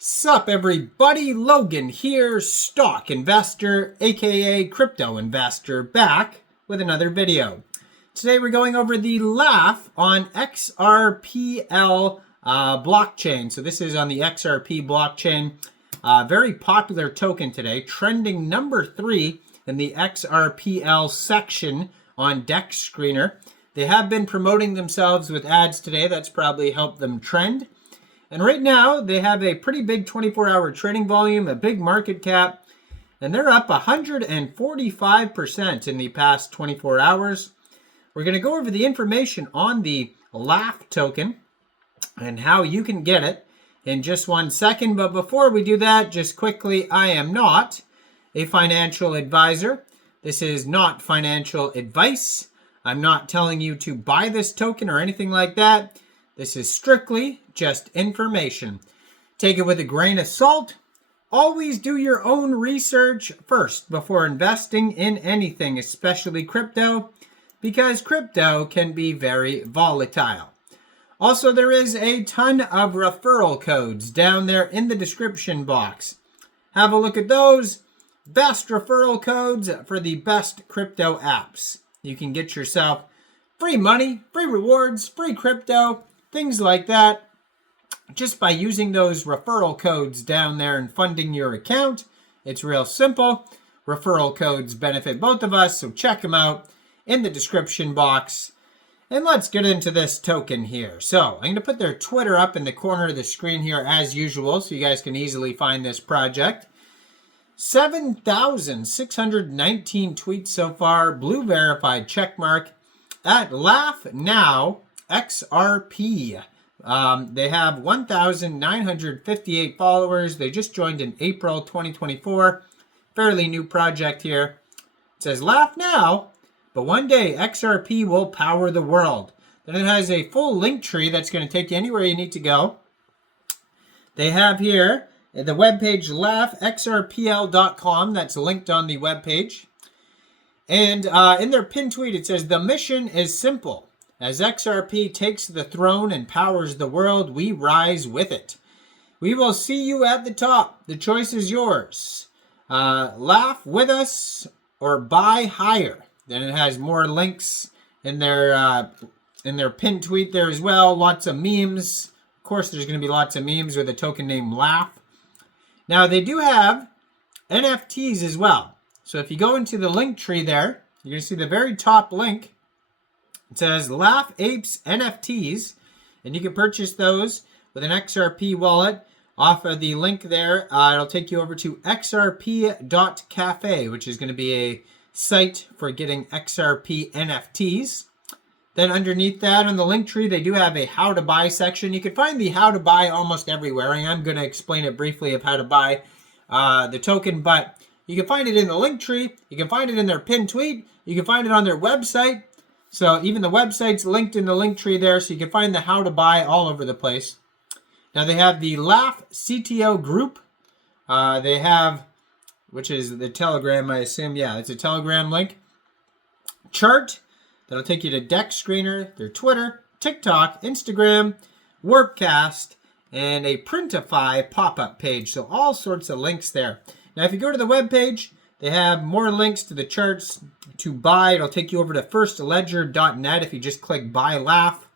Sup everybody, Logan here, stock investor, aka crypto investor, back with another video. Today we're going over the laugh on Xrpl blockchain. So this is on the XRP blockchain. Very popular token today, trending number 3 in the Xrpl section on Dex Screener. They have been promoting themselves with ads today. That's probably helped them trend. And right now, they have a pretty big 24-hour trading volume, a big market cap, and they're up 145% in the past 24 hours. We're going to go over the information on the laugh token and how you can get it in just 1 second. But before we do that, just quickly, I am not a financial advisor. This is not financial advice. I'm not telling you to buy this token or anything like that. This is strictly just information. Take it with a grain of salt. Always do your own research first before investing in anything, especially crypto, because crypto can be very volatile. Also, there is a ton of referral codes down there in the description box. Have a look at those. Best referral codes for the best crypto apps. You can get yourself free money, free rewards, free crypto, things like that, just by using those referral codes down there and funding your account. It's real simple. Referral codes benefit both of us, so check them out in the description box. And let's get into this token here. So I'm going to put their Twitter up in the corner of the screen here as usual, so you guys can easily find this project. 7,619 tweets so far, blue verified checkmark at Laugh Now XRP. They have 1,958 followers. They just joined in April 2024. Fairly new project here. It says laugh now, but one day XRP will power the world. Then it has a full link tree that's going to take you anywhere you need to go. They have here the webpage laughxrpl.com. That's linked on the webpage. And in their pinned tweet, it says, "The mission is simple. As XRP takes the throne and powers the world, we rise with it. We will see you at the top. The choice is yours. Laugh with us or buy higher." Then it has more links in their pinned tweet there as well. Lots of memes. Of course, there's going to be lots of memes with a token named Laugh. Now, they do have NFTs as well. So if you go into the link tree there, you're going to see the very top link. It says Laugh Apes NFTs, and you can purchase those with an XRP wallet off of the link there. It'll take you over to xrp.cafe, which is going to be a site for getting XRP NFTs. Then underneath that on the link tree, they do have a how to buy section. You can find the how to buy almost everywhere. I am going to explain it briefly of how to buy the token, but you can find it in the link tree. You can find it in their pinned tweet. You can find it on their website. So even the website's linked in the link tree there, so you can find the how to buy all over the place. Now they have the Laugh CTO group. They have, which is the Telegram, I assume. Yeah, it's a Telegram link. Chart. That'll take you to Dex Screener, their Twitter, TikTok, Instagram, Warpcast, and a Printify pop-up page. So all sorts of links there. Now, if you go to the webpage, they have more links to the charts to buy. It'll take you over to firstledger.net if you just click Buy Laugh.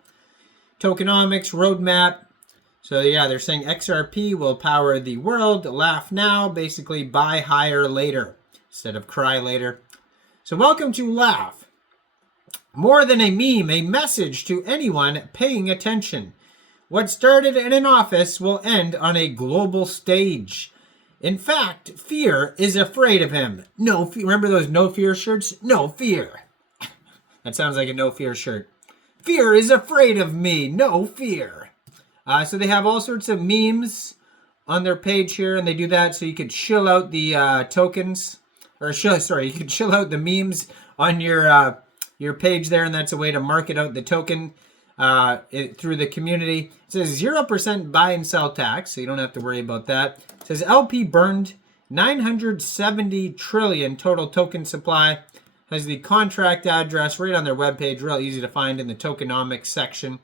Tokenomics, roadmap. So yeah, they're saying XRP will power the world. Laugh now, basically buy higher later instead of cry later. So welcome to Laugh. More than a meme, a message to anyone paying attention. What started in an office will end on a global stage. In fact, fear is afraid of him. No fear. Remember those no fear shirts? No fear. That sounds like a no fear shirt. Fear is afraid of me. No fear. So they have all sorts of memes on their page here, and they do that so you could chill out the tokens, or you could chill out the memes on your page there, and that's a way to market out the token through the community. It says 0% buy and sell tax, so you don't have to worry about that. It says LP burned 970 trillion total token supply. Has the contract address right on their webpage, real easy to find in the tokenomics section.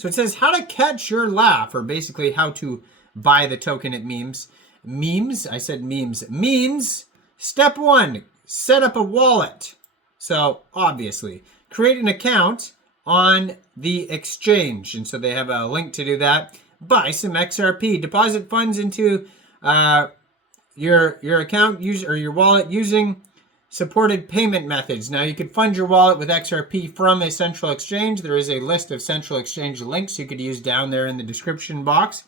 So it says how to catch your laugh, or basically how to buy the token at memes. I said memes. Memes. Step 1, set up a wallet. So obviously, create an account on the exchange. And so they have a link to do that. Buy some XRP. Deposit funds into your account or your wallet using supported payment methods. Now you can fund your wallet with XRP from a central exchange. There is a list of central exchange links you could use down there in the description box.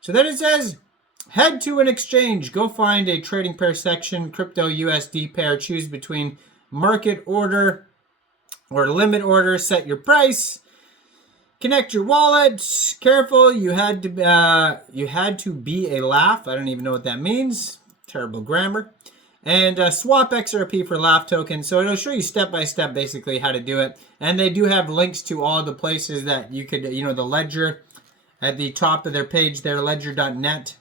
So then it says, head to an exchange. Go find a trading pair section, crypto USD pair. Choose between market order or limit order. Set your price. Connect your wallet. Careful, you had to be a laugh. I don't even know what that means. Terrible grammar. And swap XRP for laugh token. So it'll show you step by step basically how to do it. And they do have links to all the places that you could, the ledger at the top of their page there, ledger.net,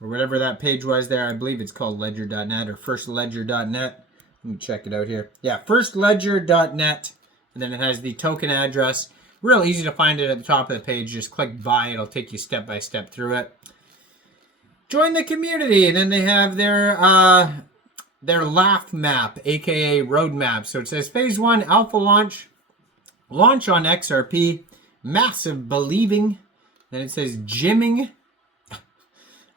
or whatever that page was there. I believe it's called ledger.net or firstledger.net. Let me check it out here. Yeah, firstledger.net. And then it has the token address. Real easy to find it at the top of the page. Just click buy. It'll take you step by step through it. Join the community. And then they have their laugh map, aka roadmap. So it says phase 1 alpha launch on XRP, massive believing. Then it says gymming.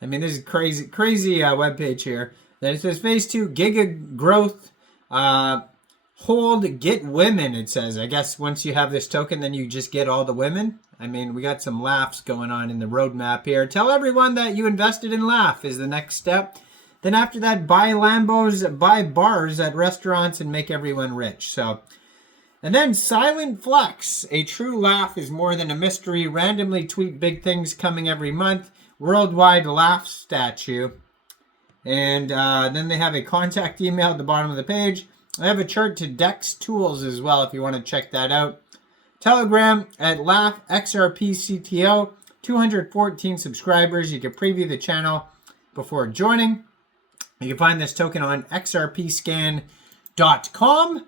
I mean, this is crazy webpage here. Then it says phase 2 giga growth, hold, get women. It says, I guess once you have this token, then you just get all the women. I mean, we got some laughs going on in the roadmap here. Tell everyone that you invested in laugh is the next step. Then after that, buy Lambos, buy bars at restaurants, and make everyone rich. So, and then silent flex. A true laugh is more than a mystery. Randomly tweet big things coming every month. Worldwide laugh statue. And then they have a contact email at the bottom of the page. I have a chart to Dex Tools as well if you want to check that out. Telegram at Laugh XRP CTO. 214 subscribers. You can preview the channel before joining. You can find this token on xrpscan.com.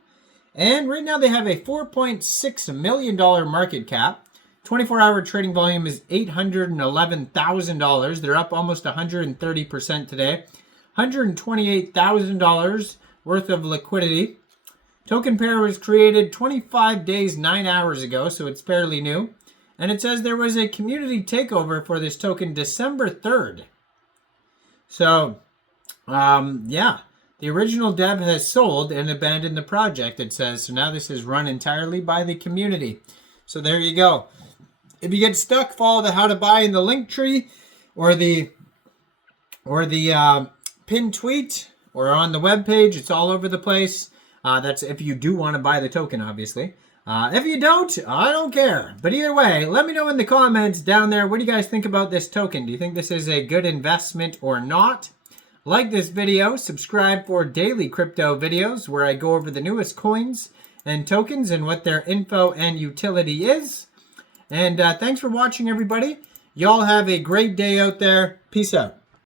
And right now they have a $4.6 million market cap. 24-hour trading volume is $811,000. They're up almost 130% today. $128,000 worth of liquidity. Token pair was created 25 days, 9 hours ago, so it's fairly new. And it says there was a community takeover for this token December 3rd. So, yeah, the original dev has sold and abandoned the project, it says. So now this is run entirely by the community. So there you go. If you get stuck, follow the how to buy in the link tree or the pinned tweet or on the webpage. It's all over the place. That's if you do want to buy the token, obviously. If you don't, I don't care. But either way, let me know in the comments down there. What do you guys think about this token? Do you think this is a good investment or not? Like this video, subscribe for daily crypto videos where I go over the newest coins and tokens and what their info and utility is. And thanks for watching, everybody. Y'all have a great day out there. Peace out.